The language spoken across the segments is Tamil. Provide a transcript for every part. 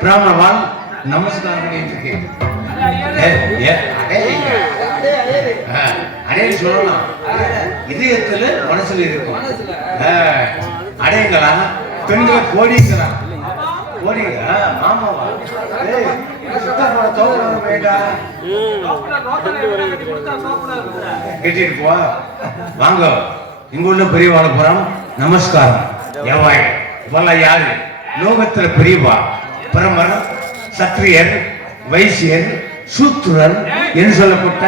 பிராமணவான் நமஸ்காரம் பண்ணிட்டு அடைய சொல்லலாம். இதயத்துல மனசுல இருக்கும். அடையங்களா பெண்களை கோடிங்களா கோடி ஆமாவா கேட்டிட்டு போ வாங்க. இங்க உள்ள பெரியவாள புறம் நமஸ்காரம். எவாய் இவெல்லாம் யாரு? லோகத்துல பெரியவா பிரமர், சத்திரியர், வைசியர், சூத்திரர் என்று சொல்லப்பட்ட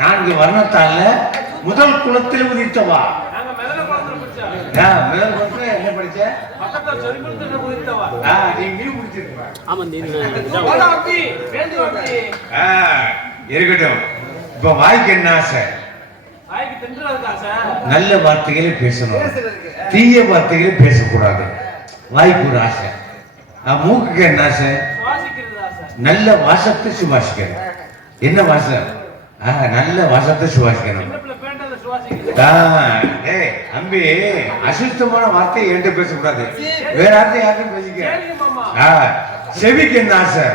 நான்கு வர்ணத்தால முதல் குலத்தில் உதித்தவா. என்ன படிச்ச? இருக்கட்டும். இப்ப வாய்க்கு என்ன ஆசை? நல்ல வார்த்தைகளை பேசணும், தீய வார்த்தைகளை பேசக்கூடாது. வாய்க்கு ஒரு ஆசை. மூக்குக்கு என்ன ஆசை? நல்ல வாசத்தை சுவாசிக்கணும். என்ன வாசம்? நல்ல வாசத்தை சுவாசிக்கணும். அம்பி அசுத்தமான வார்த்தையை என்கிட்ட பேசக்கூடாது, வேற யார்கிட்ட யார்கிட்ட பேசிக்க. செவிக்கு என்ன ஆசை?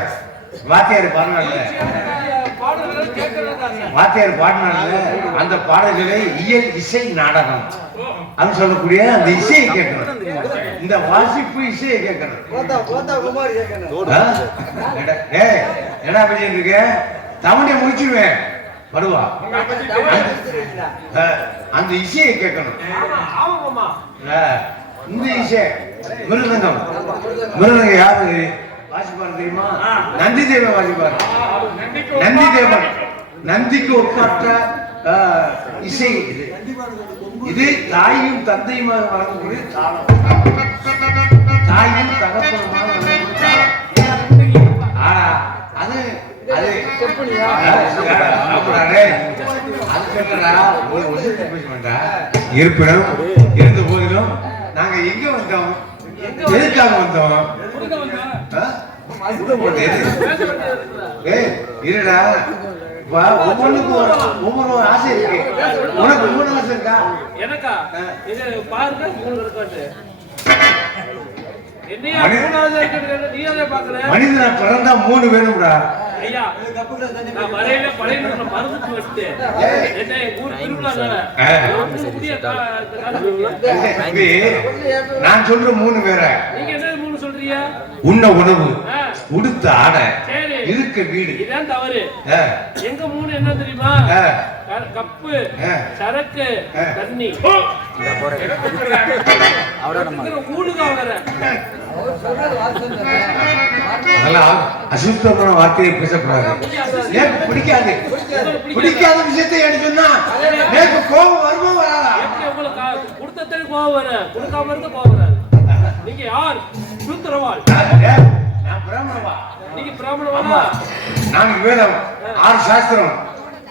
வாத்தியார் பாடினால அந்த பாடல்களை இயல் இசை நாடகம் அது சொல்லக்கூடிய அந்த இசையை கேட்கணும். இந்த வாசிப்பு இசையை கேட்கணும். என்ன பேசிட்டு இருக்க? தமிழை முடிச்சிருவேன் வருவா. அந்த இசையை கேட்கணும். இந்த இசை மிருதங்கம். மிருதங்கம் யாரு வாசிப்பாரு தெரியுமா? நந்தி தேவன் வாசிப்பாரு. நந்தி தேவன் நந்திக்கு ஒப்பாற்ற இசை இது. இது தாயும் தந்தையுமாக வழங்கக்கூடிய தாளம். தாயும் தகப்பனுமாக வழங்கக்கூடிய தாளம். அது அது இருப்பிடம் இருந்த போதிலும் நாங்க எங்க வந்தோம், எதுக்காக வந்தோம்? இருடா, ஒவ்வொன்றுக்கும் ஒவ்வொரு ஆசை இருக்கு. உனக்கு ஒவ்வொரு ஆசை இருக்கா? எனக்கா? மனிதனை பிறந்தா 3 வேணும்டா. நான் சொல்ற 3 வேற. உண்ண உணவு, உடுத்த ஆடை, இருக்க வீடு. இதான் தவறு. எங்க 3 என்ன தெரியுமா? கப்பு, சரக்கு, தண்ணி. அசுத்தமான வார்த்தையை பேசக்கூடாது. பிடிக்காது பிடிக்காத விஷயத்தை சொன்னா கோபம் வருமா வராதா? கொடுத்த கோபம் வர, கொடுக்காம இருந்த கோபம் வராது. நீங்க யார்? சூத்திரவாள். நான் பிராமணவா. நீங்க பிராமணவா? நான் வேதம், 6 சாஸ்திரம்,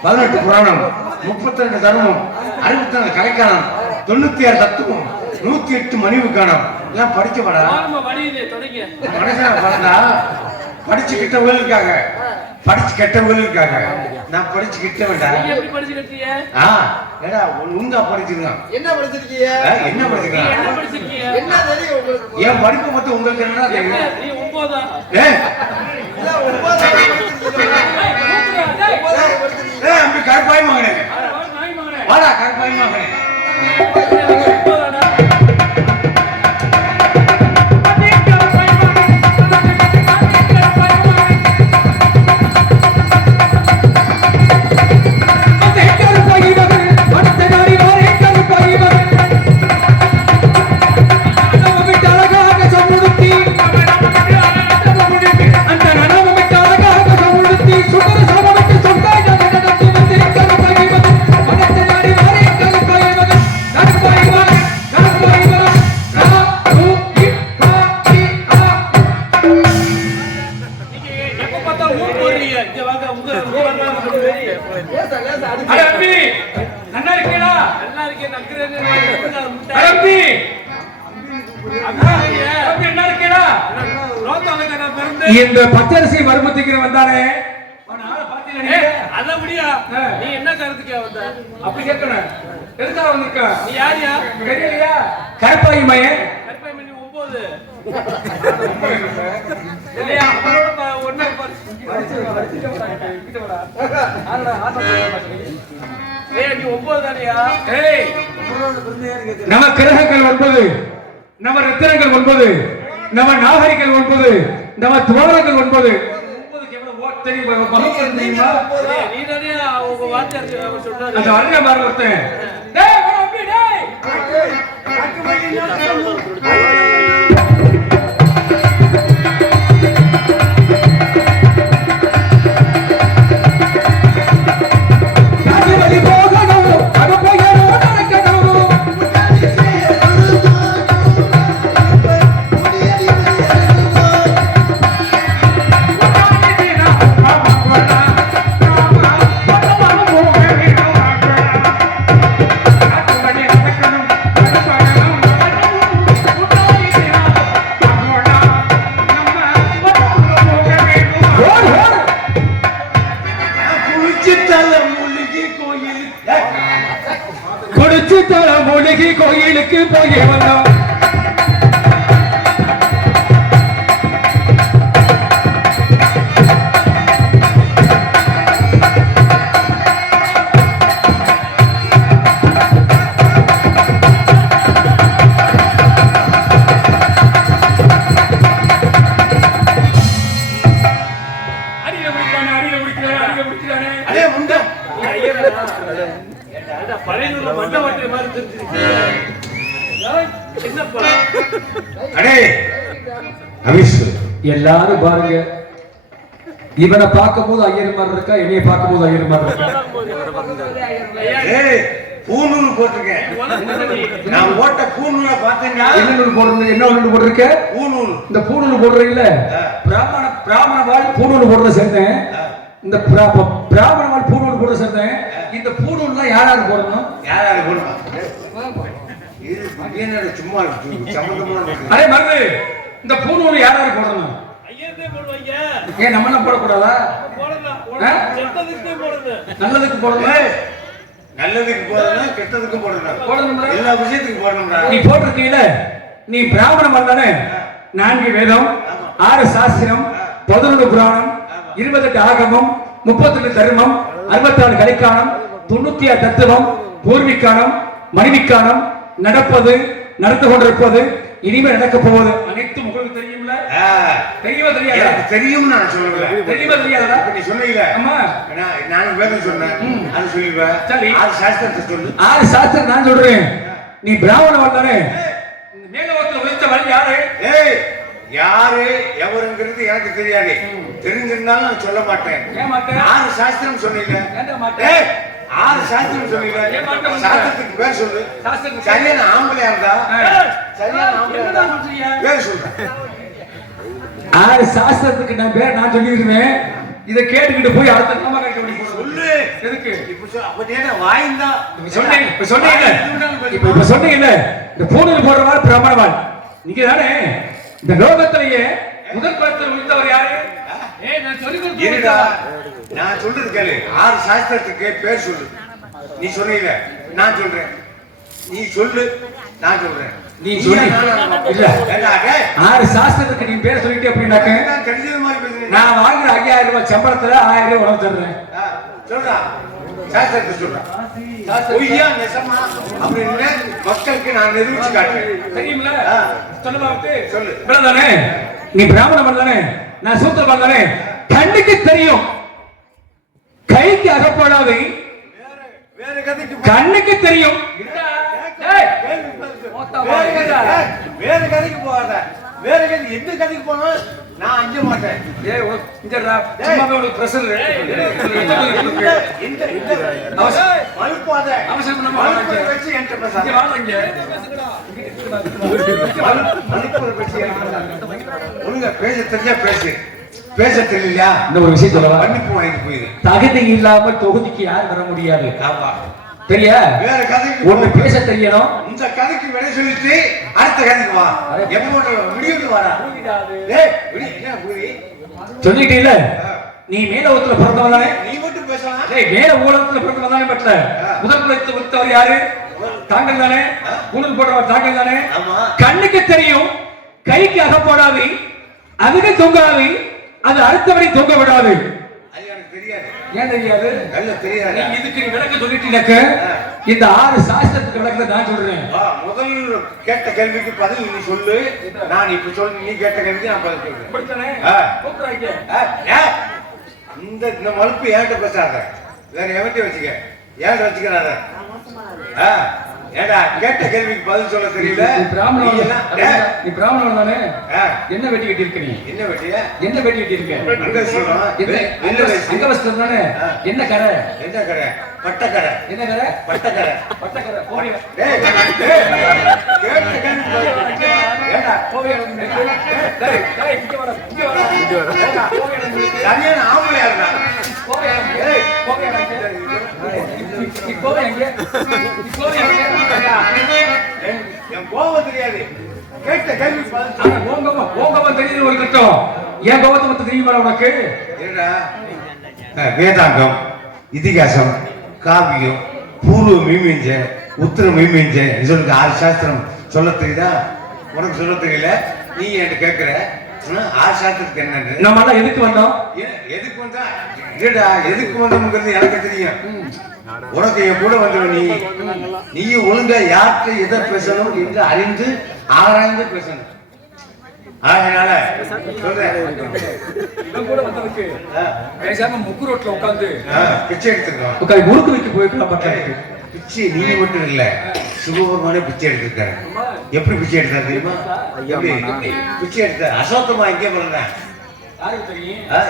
18 புராணம், 32 தர்மம், 64 கலைக்கானம், 96 தத்துவம், 108 மணிவுக்கானம் எல்லாம் படிச்சு படா. மனுஷனா படா. படிச்சு கிட்டவங்களுக்காக, படிச்சு கெட்டவங்களுக்காக. நான் படிச்சு கிட்ட வேண்டாம். உங்க படிச்சிருக்கான். என்ன படிச்சிருக்கீங்க? என்ன படிச்சிருக்கீங்க? என் படிப்பு மொத்தம் உங்களுக்கு என்ன தெரியும்? கருப்பாய் மகனே, வாடா கருப்பாய் மகனே. இந்த பச்சரிசி மருமத்துக்கு வந்தானே அதான் முடியா நீ என்ன கருத்துக்கே வந்த அப்படி கேட்கணும். எதுக்காக வந்திருக்க? நீ யாரியா தெரியலையா? கருப்பாயி மயன். கருப்பாய் மணி 9 இல்லையா அவனோட ஒண்ணே ஏய் நீ 9 தானியா? ஏய் நம்ம கிரகங்கள் 9, நம்ம ரத்தினங்கள் 9, நம்ம நாகரிகள் 9, நம்ம துவாரங்கள் 9. 9க்கு எவ்வளவு ஓட் தெரியுமா? மகன் தெரியுமா? நீ தானியா உங்க வாத்தியார் சொன்னாரு. அந்த அண்ணன் பாரு ஒருத்தன். டேய் வா அப்படி டேய். கோயிலுக்கு போய் வந்தோம். எல்லாரும் பாருங்க, இவனை பார்க்கும்போது ஐயர் மாதிரி இருக்கா, என்னைய பார்க்கும்போது ஐயர் மாதிரி இருக்கா? பூநூல் போட்டிருக்கேன். நான் ஓட்ட பூநூலை பார்த்தேன்னா என்ன நூல் போடுறது? என்ன நூல் போட்டிருக்க? பூநூல். இந்த பூநூல் போடுறீங்கல்ல, பிராமண வாழ் பூநூல் போடுற சேர்ந்தேன். இந்த பிராமண வாழ் பூநூல் போடுற சேர்ந்தேன். இந்த பூநூல்லாம் யாராரு போடணும்? யாராரு போடணும்? சும்மா அதே மாதிரி இந்த பூநூல் யாராரு போடணும்? ஏன் நம்ம எல்லாம் போடக்கூடாதா? நல்லதுக்கு போடணும், நல்லதுக்கு போடணும், கெட்டதுக்கு போடணும், போடணும், எல்லா விஷயத்துக்கும் போடணும். நீ போட்டிருக்கீல, நீ பிராமணம் வந்தானே. 4 வேதம், 6 சாஸ்திரம், 11 புராணம், 28 ஆகமம், 32 தர்மம், 64 கலிக்கானம், 96 தத்துவம், பூர்விக்கானம், மனைவிக்கானம், நடப்பது, நடந்து கொண்டிருப்பது, இனிமே நடக்க போவது அனைத்தும் உங்களுக்கு தெரியும்ல? தெரியுமா தெரியாதா? தெரியும். நான் சொல்லுவேன். தெரியுமா தெரியாதா? நீ சொன்னீங்களே. ஆமா, நான் வேதம் சொன்னேன், அது சொல்லிடுவேன். சரி, 6 சாஸ்திரத்தை சொல்லு. 6 சாஸ்திரம் நான் சொல்றேன். நீ பிராமணன் வந்தானே, மேலோகத்துல உயர்த்த வழி யாரு? ஏய், யாரு எவருங்கிறது எனக்கு தெரியாது. தெரிஞ்சிருந்தாலும் நான் சொல்ல மாட்டேன். ஏன் மாட்டேன்? 6 சாஸ்திரம் சொன்னீங்க. ஏன்டா மாட்டேன்? 6 சாஸ்திரம் சொன்னீங்க. சாஸ்திரத்துக்கு பேர் சொல்லு. சரியான ஆம்பளையா இருந்தா, சரியான ஆம்பளையா பேர் சொல்றேன். 6 சாஸ்திரத்துக்கு நான் பேர் நான் சொல்லிடுவேன். இதை கேட்டுக்கிட்டு போய் அடுத்த நாம கேட்க முடியும். சொல்லு. எதுக்கு இப்ப அப்ப வாய்ந்தா சொன்னீங்க? இப்ப சொன்னீங்கல்ல, இந்த பூணூல் போடுறவாள் பிராமணவாள் நீங்க தானே. இந்த லோகத்திலேயே முதல் படத்தில் முடித்தவர் யாரு? நான் சொல்லி நான் சொல்றது கேளு. 6 சாஸ்திரத்துக்கு பேர் சொல்லு. நீ சொன்னீங்க, நான் சொல்றேன். நீ சொல்லு, நான் சொல்றேன். நீ சொல்லி இல்ல 6 சாஸ்திரத்துக்கு நீ பேர் சொல்லிட்டு அப்படின்னாக்க தெரிஞ்சது மாதிரி பேசுறேன். நான் வாங்குற 5000 ரூபாய் சம்பளத்துல 1000 ரூபாய் உணவு தர்றேன். சொல்றா, சாஸ்திரத்தை சொல்றேன். பொய்யா நெசமா அப்படின்னு மக்களுக்கு நான் நிரூபிச்சு காட்டுறேன். தெரியுமில்ல? சொல்லலாம்ட்டு சொல்லு. தானே நீ பிராமணன் தானே, நான் சூத்திரன் தானே. கண்ணுக்கு தெரியும், கைக்கு அகப்படாது. வேற கதைக்கு கண்ணுக்கு தெரியும். வேற கதைக்கு போகாத. வேற கதை எந்த கதைக்கு போனாலும் நான் அஞ்ச மாட்டேன். பேச தெரிஞ்சா பேசு, பேச தெரியலையா இந்த ஒரு விஷயம் சொல்லவா? மன்னிப்பு வாங்கி போயிரு. தகுதி இல்லாம தொகுதிக்கு யாரும் வர முடியாது. தெரியா? வேற கதைக்கு ஒண்ணு பேச தெரியணும். இந்த கதைக்கு விடை சொல்லிட்டு அடுத்த கதைக்கு வா. எப்போ முடிவுக்கு வரா? சொல்லிட்டே இல்ல, நீ மேலோகத்துல பிறந்தவன் தானே. நீ மட்டும் பேச பேசலாம் வேற ஊழலத்துல பிறந்து வந்தானே பட்ல முதல் குலத்தை வித்தவர் யாரு? தாங்கள் தானே. ஊழல் போடுறவர் தாங்கள் தானே. கண்ணுக்கு தெரியும், கைக்கு அகப்படாது, அதுக்கு தொங்காது, அது அடுத்தவரை தொங்க விடாது. அது எனக்கு தெரியாது. ஏன் தெரியாது? நல்ல தெரியாது. நீ இதுக்கு விளக்கம் சொல்லிட்டீங்க. இந்த 6 சாஸ்திரத்துக்கு விளக்கத்தை நான் சொல்றேன். முதல் கேட்ட கேள்விக்கு பதில் நீ சொல்லு. நான் இப்ப சொல்லு, நீ கேட்ட கேள்விக்கு நான் பதில் சொல்றேன். இந்த மழுப்பு ஏன்ட்ட பேசாத, வேற எவன்ட்ட வச்சுக்க, ஏன்ட்ட வச்சுக்கிறாத. ஏடா கேட்ட கேள்விக்கு பதில் சொல்ல தெரியல. நீ பிராமணன் தானே. என்ன வெட்டி கட்டி இருக்க? நீ என்ன வெட்டிய? என்ன வெட்டி கட்டி இருக்க? அங்கவஸ்திரம் தானே. என்ன கடை? என்ன கடை? பட்டக்கடை. என்ன கடை? பட்டக்கடை. பட்டக்கடை. போறியா? கேட்ட கேள்வி ஏடா போவியா? சரியான ஆம்பளையா இருந்தா என் கோபம் தெரியாது. கேட்ட கேள்வி கோபம் தெரியுது ஒரு கட்டம். ஏன் கோபத்தை பத்தி தெரியுமா உனக்கு? வேதாந்தம், இதிகாசம், காவியம், பூர்வ மீமிஞ்ச, உத்தர மீமிஞ்ச, சொல்லுங்க 6 சாஸ்திரம் சொல்ல தெரியுதா? உனக்கு சொல்ல தெரியல. நீ என்கிட்ட கேட்கிற 6 சாஸ்திரத்துக்கு என்னன்னு. நம்ம எல்லாம் எதுக்கு வந்தோம்? எதுக்கு வந்தா? இல்லடா, எதுக்கு வந்தோம்ங்கிறது எனக்கு தெரியும். உனக்கு என் கூட வந்துடும். நீ ஒழுங்கா யார்கிட்ட எதை பேசணும் என்று அறிந்து ஆராய்ந்து பேசணும். அதனால முக்கு ரோட்ல உட்காந்து பிச்சை எடுத்துருக்கோம். முறுக்கு வைக்க போயிருக்கலாம். பிச்சை நீ மட்டும் இல்ல, சிவபெருமானே பிச்சை எடுத்திருக்காரு. எப்படி பிச்சை எடுத்தாரு தெரியுமா? எப்படி பிச்சை எடுத்தார்? அசோத்தமா எங்கே போறேன்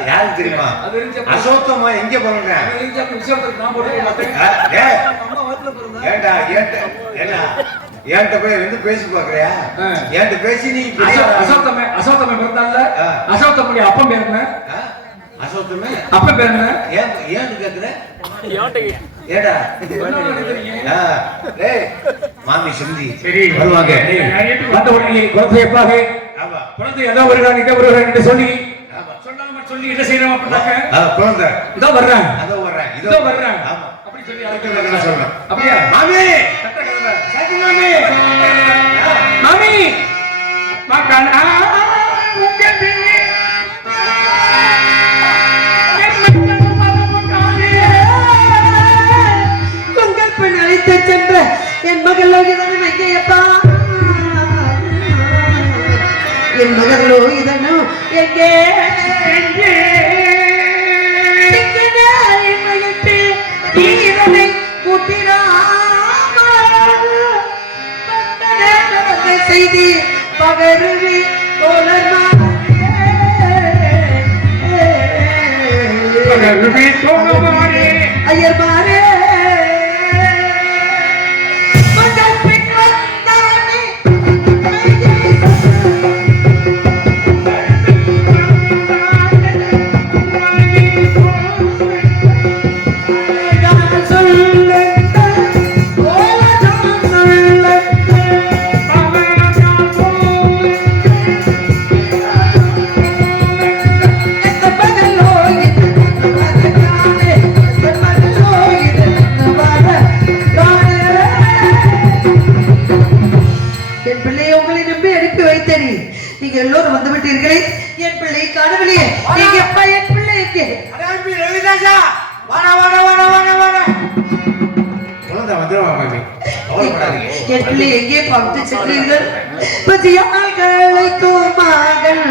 யாருக்கு தெரியுமா? அசோத்தமா எங்க போறேன்? ஏண்டா என்கிட்ட போய் வந்து பேசி பாக்குறியா? என்கிட்ட பேசி நீ அசோத்தமே பிறந்தால அசோத்தமுடைய அப்பம் பேர் என்ன? அசோத்தமே அப்ப பேர் என்ன? ஏன் கேக்குற? ஏடா மாமி சிந்தி வருவாங்க. வந்த உடனே குழந்தையப்பாக குழந்தை ஏதோ வருகிறான் இதை வருகிறான் என்று சொல்லி சொல்லாம சொல்லி என்ன செய்யறோம் அப்படின்னாக்க குழந்தை இதோ வர்றேன் அதோ வர்றேன் இதோ வர்றேன் அப்படி சொல்லி அழைக்க சொல்றேன். அப்படியா? மாமி மாமி மாமி மக்களா சென்ற என் மகள் லோகிதனும் எங்கேயப்பா? என் மகள் லோகிதனும் எங்கே? தீரனை கூட்டினாமல் செய்தி பகருவி ஐயர் மாறே எல்லோரும் வந்து விட்டீர்களே, என் பிள்ளை காணவில்லையே. நீங்க எப்ப என் பிள்ளை எங்கே? என் பிள்ளை எங்கே பார்த்து சென்றீர்கள்? பசியாள்களை தூமாகள்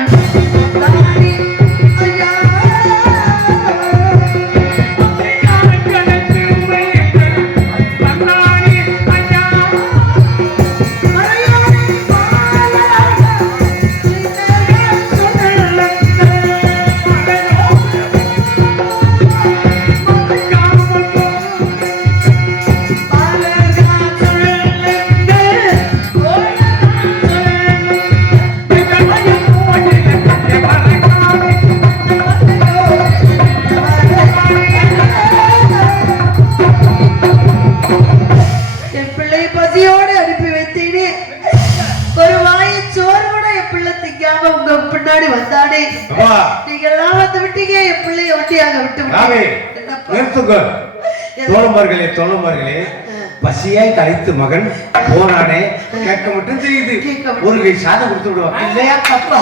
நிறுத்துங்க. தோழமார்களே பசியாய் கலைத்து மகன் போனானே கேட்க மட்டும் தெரியுது. ஒரு கை சாதம் கொடுத்து விடுவா இல்லையா?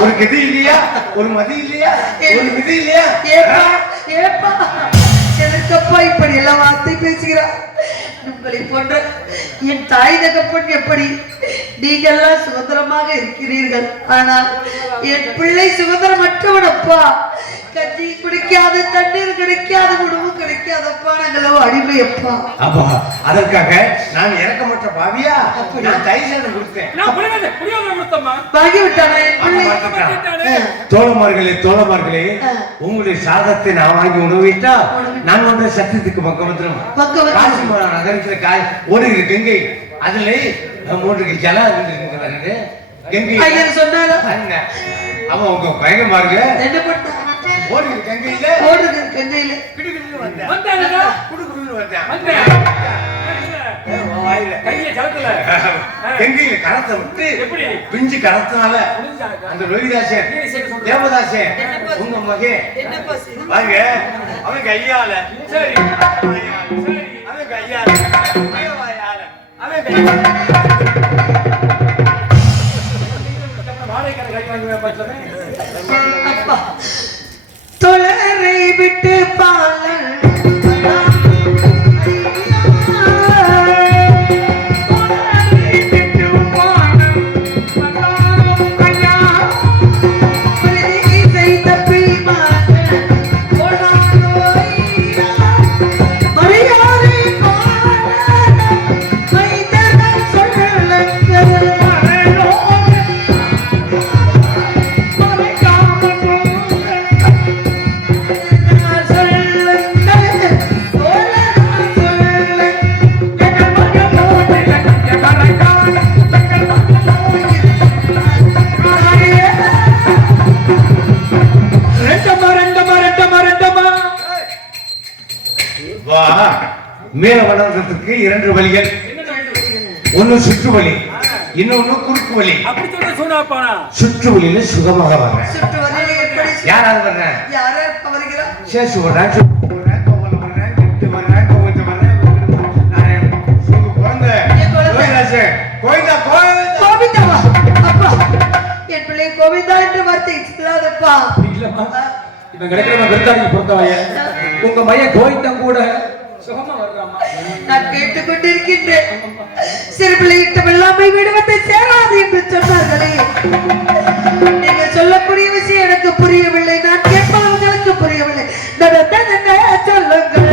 ஒரு கதி இல்லையா? ஒரு மதி இல்லையா? ஒரு விதி இல்லையா? ஏப்பா எனக்கப்பா இப்படி எல்லாம் வார்த்தை பேசுகிறார். உங்களை போன்ற என் தாய் தகப்பன் எப்படி நீங்கெல்லாம் சுதந்திரமாக இருக்கிறீர்கள். ஆனால் என் பிள்ளை சுதந்திரமற்றவனப்பா. கஞ்சி குடிக்காத, தண்ணீர் கிடைக்காத, உணவு கிடைக்காதப்பா. நாங்களோ அடிமையப்பா. அப்பா அதற்காக நான் இறக்கமற்ற பாவியா? நான் தைரியம் கொடுத்தேன். வாங்கி விட்டானே தோழமார்களே உங்களுடைய சாதத்தை நான் வாங்கி உணவிட்டா நான் வந்த சத்தியத்துக்கு பக்கம் வந்துடும். காசிமர நகரத்துல ஓடுகிற கங்கை அதுல 3 ஜலம் இருந்துருக்கு. கங்கை சொன்னாரா அவன் உங்க பயங்கரமா இருக்கு. என்ன பண்ண ஓடுகிற கங்கையில கிடுகிடுன்னு வந்தேன். கங்கையில கரத்தை விட்டு பிஞ்சு கரத்தினால அந்த லோகிதாசன் தேவதாசன் உங்க மகன் வாங்க அவன் கையால அவன் கையால தொழரை விட்டு பாலன் மேல வளர்றதுக்கு 2 வழிகள். ஒன்னு சுற்று வழி, இன்னொன்னு குறுக்கு வழி. சுற்று வழியில சுகமாக வர்றேன். யாராவது வர்றேன் சேசு வர்றேன், என் பிள்ளை கோவிந்தா என்று வார்த்தை சொல்லாதப்பா. இவன் கிடைக்கிற விருத்தாளிக்கு பொறுத்தவரைய உங்க மைய கோவிந்தம் கூட சுகமா வர்றாமா. நான் கேட்டுக்கொண்டிருக்கின்றேன். சிறு பிள்ளையிட்டம் எல்லாமே விடுவதை சேராது என்று சொன்னார்களே. நீங்க சொல்லக்கூடிய விஷயம் எனக்கு புரியவில்லை. நான் கேட்பவர்களுக்கு புரியவில்லை. சொல்லுங்கள்.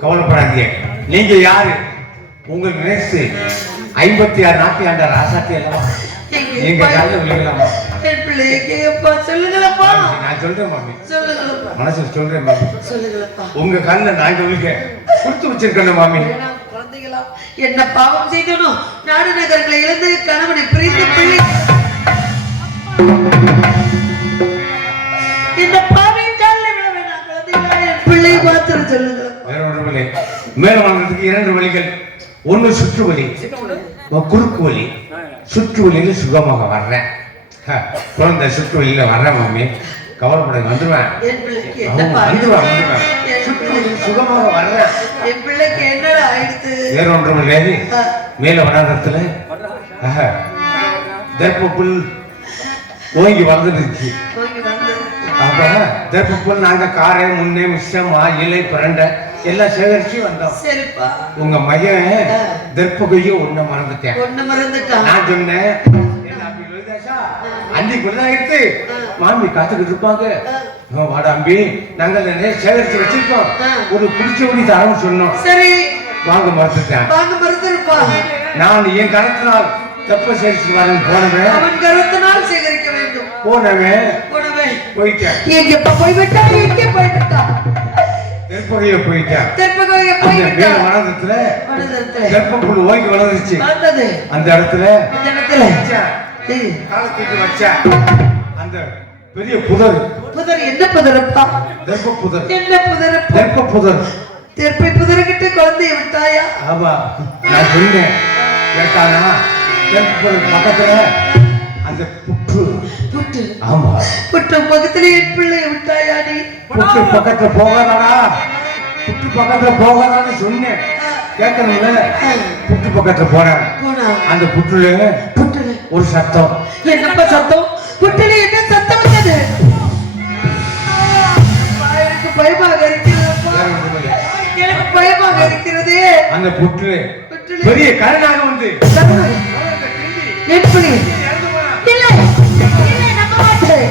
கவலைப்படாதீங்க. நீங்க யாரு? உங்கள் நினைச்சு 56 நாட்டி ஆண்ட ராசாத்தி அல்லவா? நீங்க காலையில விழுகலாமா? நான் சொல்றேன் மாமி, மனசு சொல்றேன் மாமி, உங்க கண்ண நாங்க விழுக கொடுத்து வச்சிருக்கணும் மாமி. என்ன பாவம் செய்தனோ? நாடு நகர்களை இழந்து கணவனை பிரிந்து பிள்ளை மேல வளர்றதுக்கு 2 வழிகள். ஒண்ணு சுற்று வழி, குறுக்கு வழி. சுற்று வழியில சுகமாக வர்றேன். குழந்தை சுற்று வழியில வர்றேன் மாமி, கவலைப்பட வந்துருவேன். என் பிள்ளைக்கு என்ன வந்துருவேன். சுற்று வழியில் சுகமாக வர்றேன். என் பிள்ளைக்கு என்னடா ஆயிடுத்து? வேற ஒன்றும் இல்லை. மேல வளர்றதுல தெப்பப்புல் ஓங்கி வளர்ந்துருச்சு. அப்ப தெப்பப்புல் நாங்க காரை முன்னே மிஷம் இலை பிரண்டை எல்லாம் சேகரிச்சு வந்தோம். சரிப்பா. உங்க மையன் தெப்பகையும் ஒண்ணு மறந்துட்டேன். நான் சொன்னேன் அன்னைக்குள்ளதான் எடுத்து மாமி காத்துக்கிட்டு இருப்பாங்க. வாடா அம்பி, நாங்க சேகரிச்சு வச்சிருக்கோம், ஒரு பிடிச்ச ஒடி தரம்னு சொன்னோம். சரி வாங்க மறந்துட்டேன். நான் என் கருத்தினால் தெப்ப சேகரிச்சு வரேன் போனவன். அவன் கருத்தினால் சேகரிக்க வேண்டும் போனவன் போயிட்டேன். எங்க போய்விட்டா? எங்க போய்விட்டா? தெற்பகைய போயிட்டேன். தெற்பகைய போயிட்டா? வனத்துல தெப்பப்புல் ஓங்கி வளர்ந்துச்சு. அந்த இடத்துல காலத்துக்கு வச்சேன். அந்த பெரிய புதர். புதர் என்ன புதரப்பா? தெப்ப புதர். என்ன புதரப்பா? தெப்ப புதர். தெப்பை புதர்கிட்ட குழந்தைய விட்டாயா? ஆமா, நான் சொன்னேன் கேட்டானா. தெப்ப புதர் பக்கத்துல அந்த புற்று. புற்று? ஆமா, புற்று பக்கத்துல என் பிள்ளைய விட்டாயா நீ? புற்று பக்கத்துல போகாதடா, புற்று பக்கத்துல போகாதான்னு சொன்னேன். கேட்கணும்ல. புற்று பக்கத்துல போனேன். அந்த புற்றுல ஒரு சத்தம். என்னப்பா சத்தம்? புற்றுல என்ன சத்தம் வந்தது? எனக்கு பயமாக இருக்கிறது. அந்த புற்று பெரிய கருணாக வந்து எப்படி? இல்லை இல்லை, நம்ப மாட்டேன்.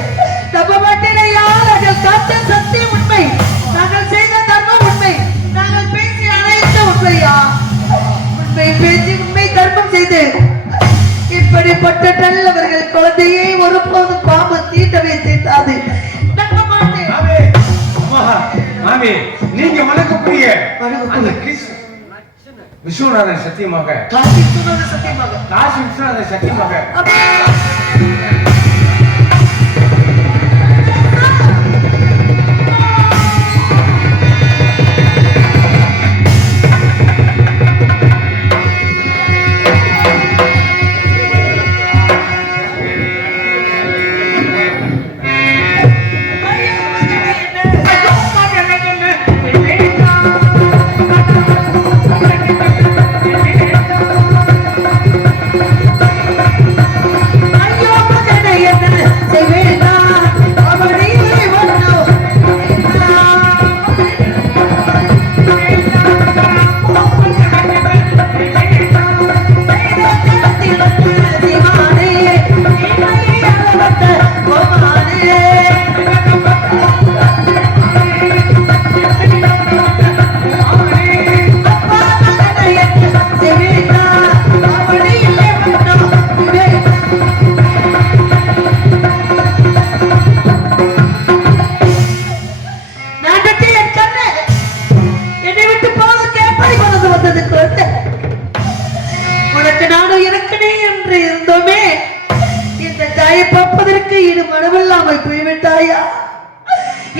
நம்ப மாட்டேன். யார்கள் காத்த சத்தியம் உண்மை, நாங்கள் செய்த தர்மம் உண்மை, நாங்கள் பேசிய அனைத்து உண்மையா? உண்மை பேசி உண்மை தர்மம் செய்து இப்படிப்பட்ட நல்லவர்கள் குழந்தையை ஒருபோதும் பாம்பு தீண்டவே தீட்டாது. நம்ப மாட்டேன். மாமி, நீங்க வணக்கக்கூடிய விஸ்வநாதன் சத்தியமாக, காசி விஸ்வநாதன் சத்தியமாக, காசி விஸ்வநாதன் சத்தியமாக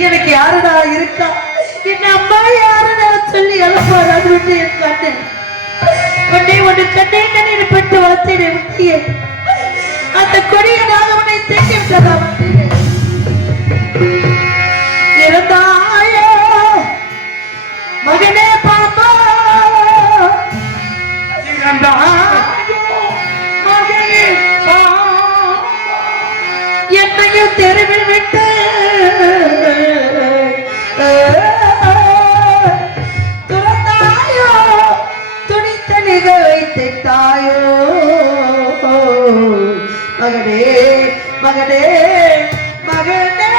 எனக்கு யாரடா இருக்கா? என் அம்மா யாரடா சொல்லி அழப்பாடாது விட்டு என் கண்ணு ஒன்று கண்ணே கண்ணீர் பட்டு வார்த்தையை விட்டியே. அந்த கொடியனாக உன்னை தேடி விட்டதா? இருந்தாயோ மகனே பாப்பா, மகனே என்னையும் தெருவில் விட்டு துறந்தாயோ, துணித்தலிகள் வைத்தாயோ. மகனே மகனே மகனே,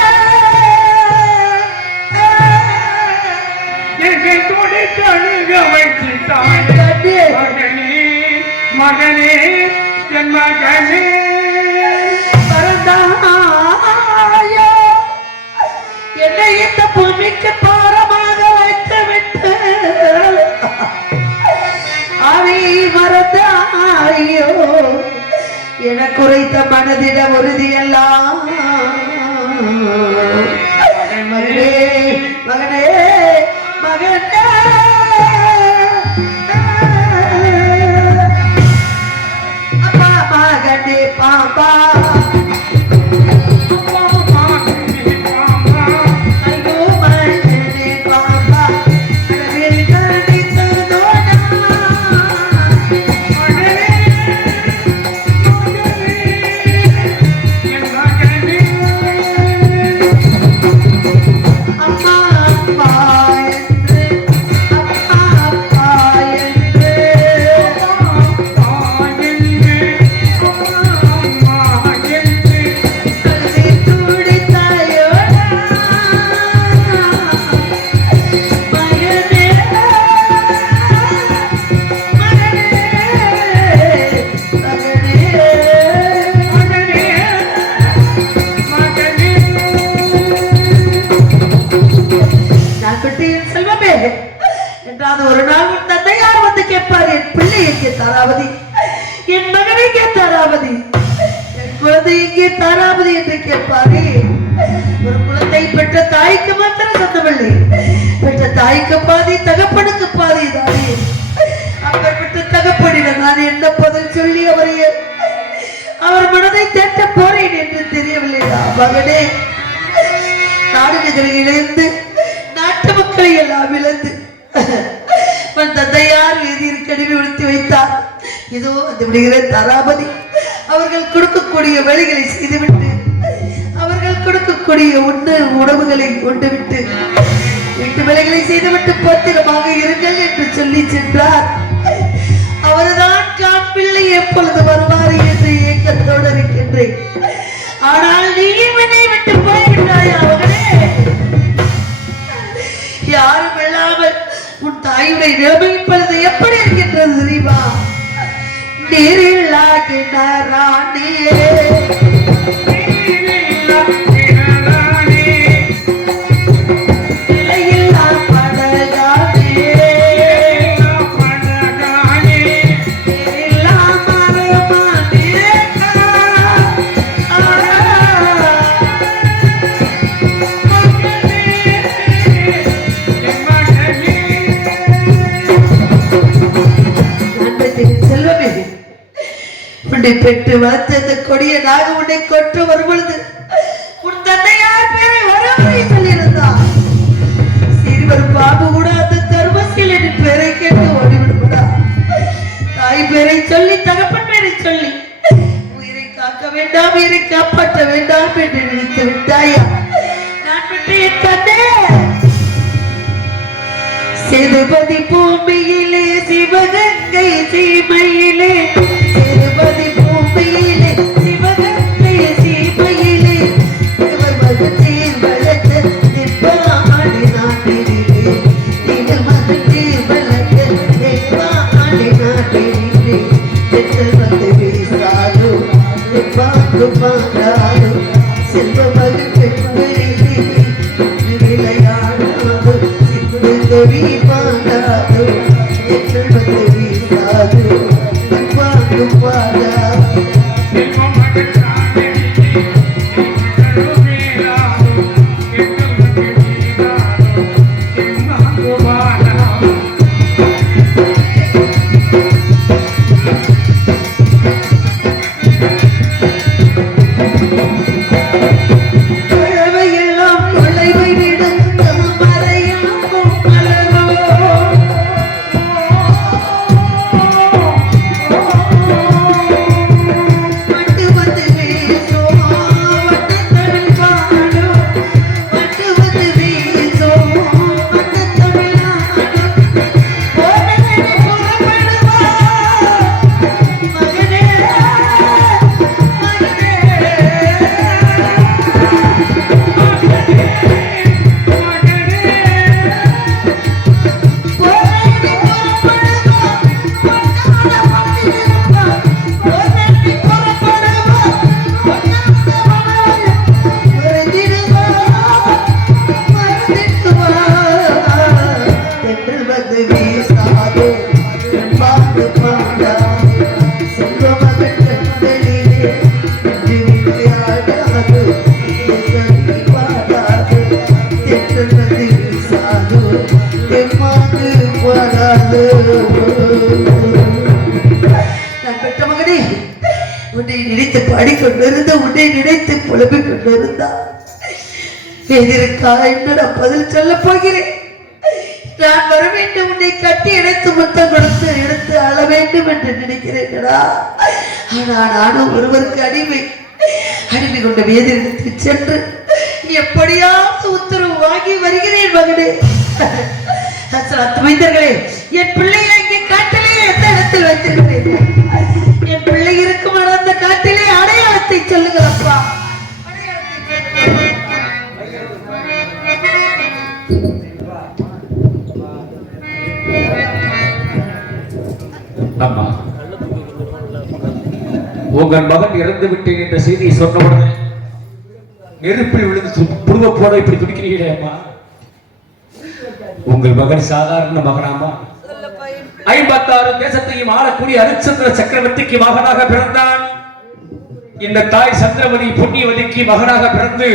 என்னை துணித்தலிக வைத்தாய். மகனே மகனே என் மகனே பரந்தாயோ, என்னை இந்த பூமிக்கு பாரமாக வைத்துவிட்டு அதை மறந்தாயோ. என குறைத்த மனதிட உறுதியெல்லாம் மகனே மகனே மகனே எங்கே தாராபதி என்று கேட்பாரே, ஒரு குழந்தை பெற்ற தாய்க்கு மாத்திரம் சொந்தமில்லை, பெற்ற தாய்க்கு பாதி தகப்பனுக்கு பாதி தானே. அப்பேற்பட்ட தகப்பனிடம் நான் என்ன பதில் சொல்லி அவர் மனதை தேற்ற போறேன் என்று தெரியவில்லைடா மகனே. நாடு நகரிலிருந்து நாட்டு மக்களை எல்லாம் இழந்து உன் தந்தையார் வீதியில் கடிவு விடுத்து வைத்தார். இதோ அந்த விடுகிற தாராபதி அவர்கள் கொடுக்கக்கூடிய வேலைகளை செய்துவிட்டு, அவர்கள் கொடுக்கக்கூடிய உணவுகளை கொண்டுவிட்டு, வீட்டு வேலைகளை செய்துவிட்டு பத்திரமாக இருங்கள் என்று சொல்லி சென்றார். அவர்தான் காண்பில்லை எப்பொழுது வருவார் என்று ஏக்கத்தோடு இருக்கின்றேன். ஆனால் நீ என்னை விட்டு போய்விட்டாய் அவர்களே. யாரும் இல்லாமல் உன் தாயுடைய நிலைமை இப்பொழுது எப்படி இருக்கின்றது தெரியுமா? நீரில்லா கிணறானே, நிலையில்லா படகானே, நீரில்லா மரமானே. செல்வமே, உன்னை பெற்று வளர்த்த இந்த கொடிய நாக உன்னை கொற்று வரும்பொழுது உன் தந்தையார் பேரை வரவரை சொல்லியிருந்தார். சிறுவர் பாபு கூட அந்த தர்மசீல் என் பேரை கேட்டு ஓடிவிடுவதா? தாய் பேரை சொல்லி தகப்பன் பேரை சொல்லி உயிரை காக்க வேண்டாம், உயிரை காப்பாற்ற வேண்டாம் என்று நினைத்து விட்டாயா? நான் பெற்ற என் தந்தை சேதுபதி பூமியிலே சிவகங்கை சீமையிலே, சேதுபதி பூமியிலே சிவகங்கை சீமையிலே, இவர் மகத்தீர் வளர்த்த நிற்பாடி நாட்டிலே, இவர் மகத்தீர் வளர்த்த நிற்பாடி நாட்டிலே, எத்தல் வந்து வீசாதோ நிற்பாடு பாடாதோ செல்வ மகத்தீர் விளையாடாதோ சிந்தி பாடாதோ எத்தல் வந்து வீசாதோ நிற்பாடு பாடாதோ. கழவையெல்லாம் கொலைவை விட தாமரையாகும் மலரோ, வண்டு வந்து வீசோ வட்டத்தமிழ் பாடோ, வண்டு வந்து வீசோ வட்டத்தமிழ் நாடோ, போனதனை புறப்படுவா மகனே மகனே. நான் பெற்ற மகனே, உன்னை நினைத்து பாடிக்கொண்டிருந்த, உன்னை நினைத்து புலம்பிக் கொண்டிருந்தா எதிர்க்கா என்னடா பதில் சொல்ல போகிறேன். நான் வர வேண்டும், உன்னை கட்டி இணைத்து முத்தம் கொடுத்து எடுத்து அழ வேண்டும் என்று நினைக்கிறேன்டா. ஆனா நானும் ஒருவருக்கு அடிமை கொண்ட வேதியிடத்துக்கு சென்று எப்படியாவது உத்தரவு வாங்கி வருகிறேன் மகனே. மைந்தர்களே, என் பிள்ளைகளை இங்கே காட்டிலே எந்த இடத்தில் வைத்திருக்கிறேன்? என் பிள்ளை இருக்கும் அந்த காட்டிலே அடையாளத்தை சொல்லுங்கள் அப்பா. அம்மா, உங்கள் மகன் இறந்து விட்டேன் என்ற செய்தியை சொன்னவுடனே நெருப்பில் விழுந்து புழுவ போட இப்படி துடிக்கிறீர்களே அம்மா. உங்கள் மகன் சாதாரண மகனாமா? 56 தேசத்தையும் ஆளக்கூடிய ஹரிச்சந்திர சக்கரவர்த்திக்கு மகனாக பிறந்தான். இந்த தாய் சந்திரமதி புண்ணியவதிக்கு மகனாக பிறந்து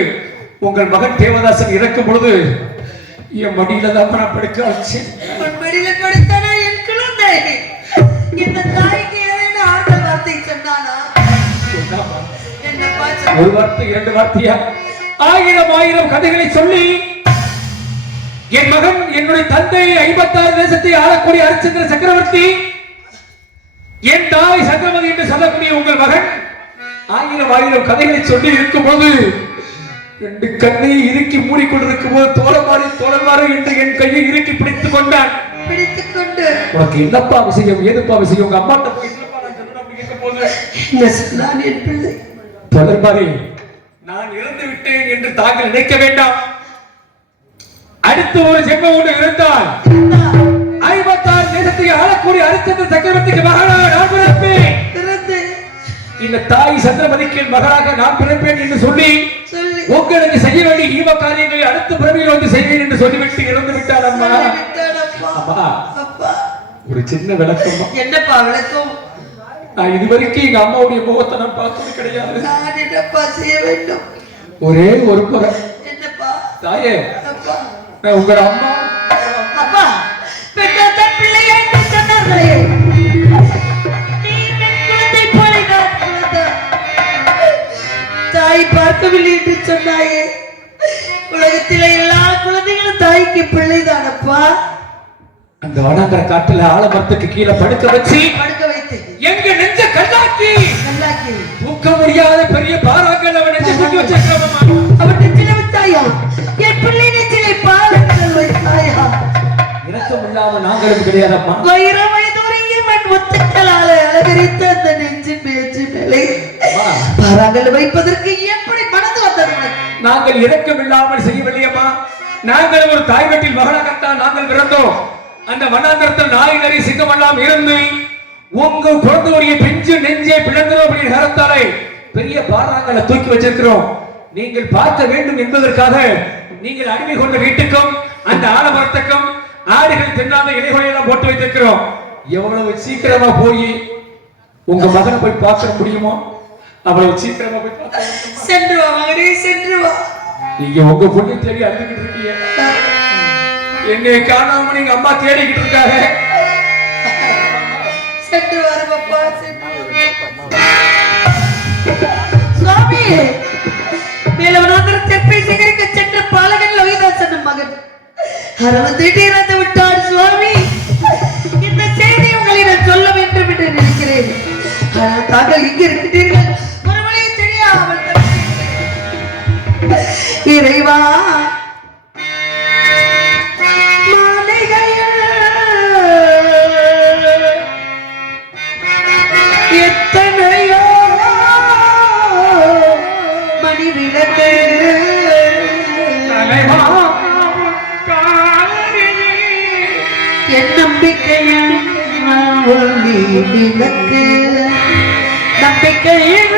உங்கள் மகன் தேவதாசன் இறக்கும் பொழுது என் மடியில தான் நான் படுக்க வச்சேன். உன் மடியில படுத்தானா என் குழந்தை? இந்த தாய்க்கு ஏதேனும் ஆறுதல் வார்த்தை சொன்னானா? என்னப்பா சொன்ன? ஒரு வார்த்தை இரண்டு வார்த்தையா ஆயிரம் ஆயிரம் கதைகளை சொல்லி என் மகன் என்னுடைய தந்தை 56 தேசத்தை ஆளக்கூடிய ஹரிச்சந்திர சக்கரவர்த்தி, என் தாய் சந்திரமதி என்று சொல்லக்கூடிய உங்கள் மகன் ஆயிரம் ஆயிரம் கதைகளை சொல்லி இருக்கும் போது ரெண்டு கண்ணை இறுக்கி மூடிக்கொண்டிருக்கும் போது தோழமாறு என்று என் கையை இறுக்கி பிடித்துக் கொண்டான். பிடித்துக்கொண்டு உனக்கு என்னப்பா விஷயம், ஏதுப்பா விஷயம், உங்க அம்மாட்ட போய் என்னப்பா நான் சொல்லணும் அப்படி கேட்கும் போது என்ன சொன்னான் என் பிள்ளை? தொடர்பாரி, நான் இறந்து விட்டேன் என்று தாங்கள் நினைக்க வேண்டாம். அடுத்து ஒரு ஜென்மம் ஒன்று இருந்தால் 56 தேசத்தை ஆளக்கூடிய ஹரிச்சந்திர சக்கரவர்த்திக்கு மகனாக நான் பிறப்பேன். இந்த தாய் சந்திரமதிக்கு மகனாக நான் பிறப்பேன் என்று சொல்லி உங்களுக்கு செய்ய வேண்டிய ஈவ காரியங்களை அடுத்த பிறவியில் வந்து செய்வேன் என்று சொல்லிவிட்டு இறந்து விட்டார் அம்மா. ஒரு சின்ன விளக்கம். என்னப்பா விளக்கம்? நான் இதுவரைக்கும் எங்க அம்மாவுடைய முகத்தை நான் பார்த்தது கிடையாது. நான் என்னப்பா செய்ய வேண்டும்? ஒரே ஒரு முறை என்னப்பா? தாயே, நான் உங்க அம்மா அப்பா பெற்ற பிள்ளையை என்று சொன்னார்களே, நீ பெண் குழந்தை போல நான் குழந்தை. தாய் பார்க்கவில்லை என்று சொன்னாயே, உலகத்திலே எல்லா குழந்தைகளும் தாய்க்கு பிள்ளைதானப்பா. அந்த வனாந்தர காட்டுல ஆலமரத்துக்கு கீழே படுக்க வச்சு எங்க நெஞ்ச கல்லாக்கி தூக்க முடியாத பெரிய பாறாக்கள் அவன் நெஞ்ச தூக்கி வச்சிருக்கிறோம். அவன் நெஞ்சில வைத்தாயா? என் பிள்ளை நெஞ்சிலே பாறாக்கள் வைத்தாயா? இறக்கம் இல்லாம நாங்களும் கிடையாதம்மா. வைரமை தூரிய மண் முத்துக்களால அலங்கரித்த அந்த நெஞ்சின் பேச்சு மேலே பாறாக்கள் வைப்பதற்கு எப்படி மனது வந்தது? நாங்கள் இறக்கம் இல்லாமல் செய்யவில்லையம்மா. நாங்கள் ஒரு தாய் வீட்டில் மகனாகத்தான் நாங்கள் பிறந்தோம். அந்த வனாந்தரத்தில் நாய் நரி சிங்கமெல்லாம் இருந்து உங்க குழந்தையுடைய பிஞ்சு நெஞ்சை பிளந்தோம் அப்படின்னு கரத்தாலே பெரிய பாறாங்களை தூக்கி வச்சிருக்கிறோம். நீங்கள் பார்க்க வேண்டும் என்பதற்காக நீங்கள் அடிமை கொண்ட வீட்டுக்கும் அந்த ஆலமரத்துக்கும் ஆடுகள் தின்னாத இலைகளை எல்லாம் போட்டு வைத்திருக்கிறோம். எவ்வளவு சீக்கிரமா போய் உங்க மகனை போய் பார்க்க முடியுமோ அவ்வளவு சீக்கிரமா போய் பார்க்க. சென்று வா மகனே, சென்று வா. நீங்க உங்க பொண்ணை தேடி அழுதுகிட்டு இருக்கீங்க, என்னை காணாம நீங்க அம்மா தேடிக்கிட்டு இருக்காங்க. சென்று வரப்பா, சென்று சுவாமி. மேலவனாந்தர தெப்பை சிகரிக்க சென்ற பாலகன் லோகிதாசன் மகன் அரவந்திட்டு இறந்து விட்டார் சுவாமி. இந்த செய்தி உங்களிடம் சொல்ல வேண்டும் என்று நினைக்கிறேன். ஆனால் தாங்கள் இங்கு இருக்கிறீர்கள், ஒரு வழியை தெரியாமல் இறைவா. எத்தனையோ மணி விளக்கு என் நம்பிக்கையில் விளக்கு நம்பிக்கையில்